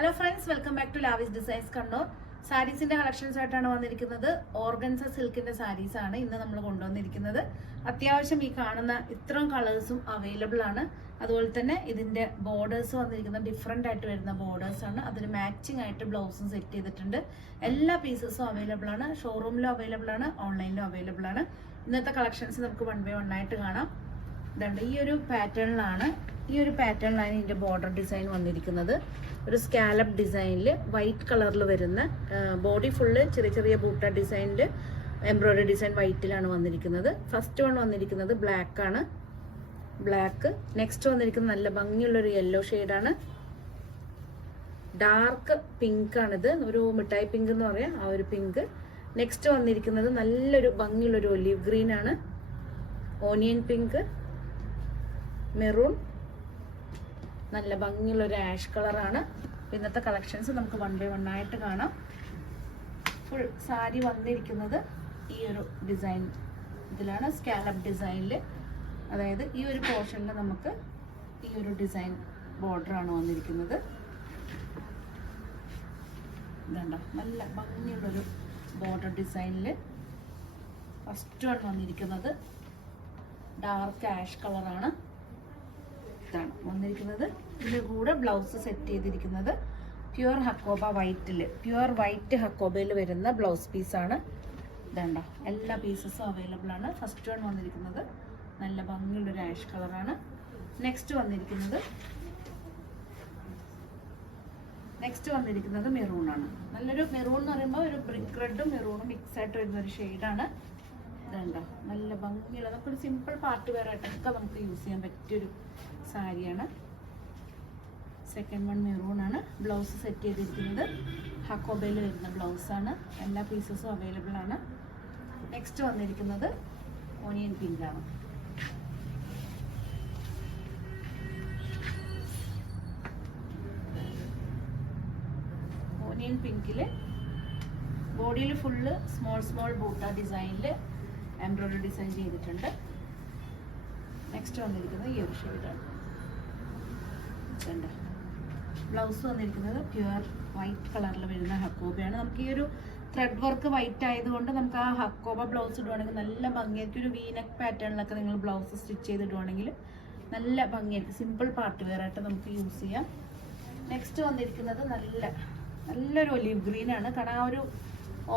Hello friends, welcome back to Lavis Designs Kannur. സാരീസിന്റെ collections ആയിട്ടാണ് വന്നിരിക്കുന്നത്. ഓർഗൻസ സിൽക്കിന്റെ സാരീസ് ആണ് ഇന്ന് നമ്മൾ കൊണ്ടുവന്നിരിക്കുന്നത്. അത്യാവശ്യം ഈ കാണുന്ന ഇത്രയും കളേഴ്സും അവൈലബിൾ ആണ്. അതുപോലെ തന്നെ ഇതിന്റെ ബോർഡേഴ്സ് വന്നിരിക്കുന്ന ഡിഫറെന്റ് ആയിട്ട് വരുന്ന ബോർഡേഴ്സ് ആണ്. അതിന് മാച്ചിങ് ആയിട്ട് ബ്ലൗസും സെറ്റ് ചെയ്തിട്ടുണ്ട്. എല്ലാ പീസസും അവൈലബിൾ ആണ്. ഷോറൂമിലും അവൈലബിൾ ആണ്, ഓൺലൈനിലും അവൈലബിൾ ആണ്. ഇന്നത്തെ കളക്ഷൻസ് നമുക്ക് 1 by 1 ആയിട്ട് കാണാം. ഇതുണ്ട്, ഈ ഒരു പാറ്റേണിലാണ് ഇതിന്റെ ബോർഡർ ഡിസൈൻ വന്നിരിക്കുന്നത്. ഒരു സ്കാലപ്പ് ഡിസൈനിൽ വൈറ്റ് കളറിൽ വരുന്ന ബോഡി ഫുള്ള് ചെറിയ ചെറിയ ബൂട്ട ഡിസൈനിൽ എംബ്രോയിഡറി ഡിസൈൻ വൈറ്റിലാണ് വന്നിരിക്കുന്നത്. ഫസ്റ്റ് വൺ വന്നിരിക്കുന്നത് ബ്ലാക്ക് ആണ്. ബ്ലാക്ക്. നെക്സ്റ്റ് വന്നിരിക്കുന്നത് നല്ല ഭംഗിയുള്ളൊരു യെല്ലോ ഷെയ്ഡാണ്. ഡാർക്ക് പിങ്ക് ആണിത്, ഒരു മിഠായി പിങ്ക് എന്ന് പറയാം, ആ ഒരു പിങ്ക്. നെക്സ്റ്റ് വന്നിരിക്കുന്നത് നല്ലൊരു ഭംഗിയുള്ളൊരു ഒലിവ് ഗ്രീൻ ആണ്. ഓനിയൻ പിങ്ക്, മെറൂൺ, നല്ല ഭംഗിയുള്ളൊരു ആഷ് കളറാണ്. ഇന്നത്തെ കളക്ഷൻസ് നമുക്ക് 1 by 1 ആയിട്ട് കാണാം. ഫുൾ സാരി വന്നിരിക്കുന്നത് ഈ ഒരു ഡിസൈൻ ഇതിലാണ്, സ്കാലപ്പ് ഡിസൈനിൽ. അതായത് ഈ ഒരു പോർഷനിൽ നമുക്ക് ഈ ഒരു ഡിസൈൻ ബോർഡറാണ് വന്നിരിക്കുന്നത്. ഇതുണ്ടോ, നല്ല ഭംഗിയുള്ളൊരു ബോർഡർ ഡിസൈനിൽ. ഫസ്റ്റ് വൺ വന്നിരിക്കുന്നത് ഡാർക്ക് ആഷ് കളറാണ്. ഇതാണ് വന്നിരിക്കുന്നത്. ഇതിൻ്റെ കൂടെ ബ്ലൗസ് സെറ്റ് ചെയ്തിരിക്കുന്നത് പ്യുവർ ഹക്കോബ വൈറ്റിൽ, പ്യുവർ വൈറ്റ് ഹക്കോബയിൽ വരുന്ന ബ്ലൗസ് പീസാണ്. ഇതുണ്ടോ, എല്ലാ പീസസും അവൈലബിൾ ആണ്. ഫസ്റ്റ് വൺ വന്നിരിക്കുന്നത് നല്ല ഭംഗിയുള്ളൊരു ആഷ് കളറാണ്. നെക്സ്റ്റ് വന്നിരിക്കുന്നത് മെറൂൺ ആണ്. നല്ലൊരു മെറൂൺ എന്ന് പറയുമ്പോൾ ഒരു ബ്രിക്ക് റെഡും മെറൂണും മിക്സ് ആയിട്ട് വരുന്നൊരു ഷെയ്ഡാണ്. ഇതുണ്ടോ, നല്ല ഭംഗിയുള്ള നമുക്കൊരു സിമ്പിൾ പാർട്ടി വെയർ ആയിട്ടൊക്കെ നമുക്ക് യൂസ് ചെയ്യാൻ പറ്റിയൊരു സാരിയാണ്. സെക്കൻഡ് വൺ മെറൂൺ ആണ്. ബ്ലൗസ് സെറ്റ് ചെയ്തിരിക്കുന്നത് ഹക്കോബയിൽ വരുന്ന ബ്ലൗസാണ്. എല്ലാ പീസസും അവൈലബിൾ ആണ്. നെക്സ്റ്റ് വന്നിരിക്കുന്നത് ഓനിയൻ പിങ്ക് ആണ്. ഓനിയൻ പിങ്കില് ബോഡിയിൽ ഫുള്ള് സ്മോൾ ബൂട്ട ഡിസൈനിൽ എംബ്രോയിഡറി ഡിസൈൻ ചെയ്തിട്ടുണ്ട്. നെക്സ്റ്റ് വന്നിരിക്കുന്നത് ഈ ഒരു ഷെയ്ഡാണ്. ബ്ലൗസ് വന്നിരിക്കുന്നത് പ്യുവർ വൈറ്റ് കളറിൽ വരുന്ന ഹക്കോബയാണ്. നമുക്ക് ഈ ഒരു ത്രെഡ് വർക്ക് വൈറ്റ് ആയതുകൊണ്ട് നമുക്ക് ആ ഹക്കോബ ബ്ലൗസ് ഇടുവാണെങ്കിൽ നല്ല ഭംഗിയായിരിക്കും. ഒരു വീനക്ക് പാറ്റേണിലൊക്കെ നിങ്ങൾ ബ്ലൗസ് സ്റ്റിച്ച് ചെയ്തിടുവാണെങ്കിൽ നല്ല ഭംഗിയായിരിക്കും. സിമ്പിൾ പാർട്ടി വെയർ ആയിട്ട് നമുക്ക് യൂസ് ചെയ്യാം. നെക്സ്റ്റ് വന്നിരിക്കുന്നത് നല്ലൊരു ഒലിവ് ഗ്രീൻ ആണ്. കാരണം ആ ഒരു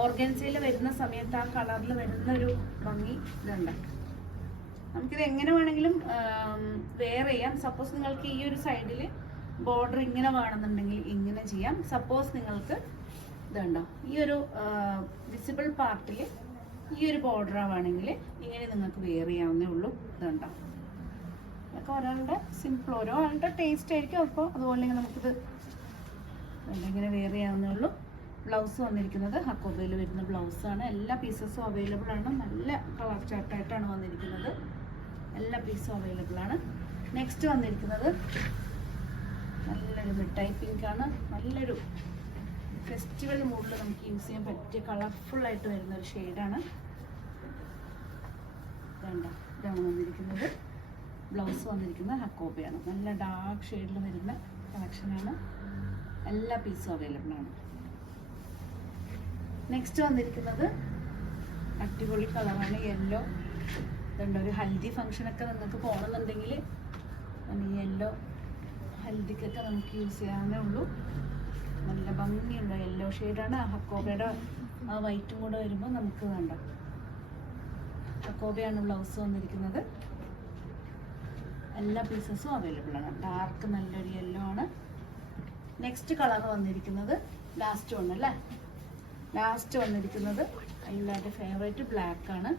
ഓർഗൻസയിൽ വരുന്ന സമയത്ത് ആ കളറിൽ വരുന്ന ഒരു ഭംഗി ഇതുണ്ട്. നമുക്കിത് എങ്ങനെ വേണമെങ്കിലും വെയർ ചെയ്യാം. സപ്പോസ് നിങ്ങൾക്ക് ഈ ഒരു സൈഡിൽ ബോർഡർ ഇങ്ങനെ വേണമെന്നുണ്ടെങ്കിൽ ഇങ്ങനെ ചെയ്യാം. സപ്പോസ് നിങ്ങൾക്ക് ഇതുണ്ടോ, ഈ ഒരു വിസിബിൾ പാർട്ടിൽ ഈ ഒരു ബോർഡർ ആവുകയാണെങ്കിൽ ഇങ്ങനെ നിങ്ങൾക്ക് വെയർ ചെയ്യാവുന്നേ ഉള്ളൂ. ഇതുണ്ടോ, അതൊക്കെ ഓരോ ആളുടെ ടേസ്റ്റ് ആയിരിക്കും. അപ്പോൾ അതുപോലെ നമുക്കിത് ഇങ്ങനെ വെയർ ചെയ്യാവുന്നേ ഉള്ളൂ. ബ്ലൗസ് വന്നിരിക്കുന്നത് ഹക്കോബയിൽ വരുന്ന ബ്ലൗസാണ്. എല്ലാ പീസസും അവൈലബിൾ ആണ്. നല്ല കളർ ചാർട്ടായിട്ടാണ് വന്നിരിക്കുന്നത്. എല്ലാ പീസും അവൈലബിൾ ആണ്. നെക്സ്റ്റ് വന്നിരിക്കുന്നത് നല്ലൊരു മിഠായി പിങ്ക് ആണ്. നല്ലൊരു ഫെസ്റ്റിവൽ മൂഡിൽ നമുക്ക് യൂസ് ചെയ്യാൻ പറ്റിയ കളർഫുള്ളായിട്ട് വരുന്ന ഒരു ഷെയ്ഡാണ്. ഇതാണ് വന്നിരിക്കുന്നത്. ബ്ലൗസ് വന്നിരിക്കുന്നത് ഹക്കോബയാണ്. നല്ല ഡാർക്ക് ഷെയ്ഡിൽ വരുന്ന കളക്ഷനാണ്. എല്ലാ പീസും അവൈലബിൾ ആണ്. നെക്സ്റ്റ് വന്നിരിക്കുന്നത് അടിപൊളി കളറാണ്, യെല്ലോ. ഇതുണ്ട്, ഒരു ഹൽദി ഫംഗ്ഷനൊക്കെ നിങ്ങൾക്ക് പോകണമെന്നുണ്ടെങ്കിൽ ഈ യെല്ലോ ഹൽദിക്കൊക്കെ നമുക്ക് യൂസ് ചെയ്യാവുന്നേ ഉള്ളൂ. നല്ല ഭംഗിയുള്ള യെല്ലോ ഷെയ്ഡാണ്. ഹക്കോബയുടെ ആ വൈറ്റും കൂടെ വരുമ്പോൾ നമുക്ക് വേണ്ട ഹക്കോബയാണ് ബ്ലൗസ് വന്നിരിക്കുന്നത്. എല്ലാ പീസസും അവൈലബിൾ ആണ്. ഡാർക്ക് നല്ലൊരു യെല്ലോ ആണ്. നെക്സ്റ്റ് കളർ വന്നിരിക്കുന്നത് ലാസ്റ്റ് വന്നിരിക്കുന്നത് എല്ലാവരുടെ ഫേവറേറ്റ് ബ്ലാക്ക് ആണ്.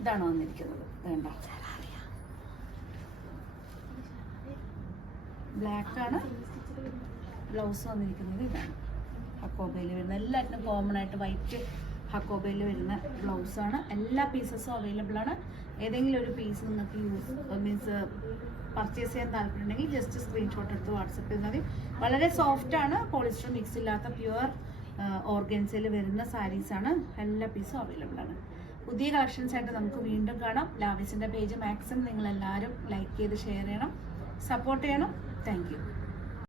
ഇതാണ് വന്നിരിക്കുന്നത്. വേണ്ട, ബ്ലാക്ക് ആണ്. ബ്ലൗസ് വന്നിരിക്കുന്നത് ഇതാണ്. ഹക്കോബയിൽ വരുന്ന എല്ലാറ്റിനും കോമൺ ആയിട്ട് വൈറ്റ് ഹക്കോബയിൽ വരുന്ന ബ്ലൗസാണ്. എല്ലാ പീസസും അവൈലബിൾ ആണ്. ഏതെങ്കിലും ഒരു പീസ് നിങ്ങൾക്ക് പർച്ചേസ് ചെയ്യാൻ താല്പര്യമുണ്ടെങ്കിൽ ജസ്റ്റ് സ്ക്രീൻഷോട്ട് എടുത്ത് വാട്സപ്പ് ചെയ്താൽ മതി. വളരെ സോഫ്റ്റ് ആണ്, പോളിസ്റ്റർ മിക്സ് ഇല്ലാത്ത പ്യുവർ ഓർഗൻസയിൽ വരുന്ന സാരീസാണ്. എല്ലാ പീസും അവൈലബിൾ ആണ്. പുതിയ കളക്ഷൻസ് ആയിട്ട് നമുക്ക് വീണ്ടും കാണാം. ലാവിസിൻ്റെ പേജ് മാക്സിമം നിങ്ങൾ എല്ലാവരും ലൈക്ക് ചെയ്ത് ഷെയർ ചെയ്യണം, സപ്പോർട്ട് ചെയ്യണം. Thank you.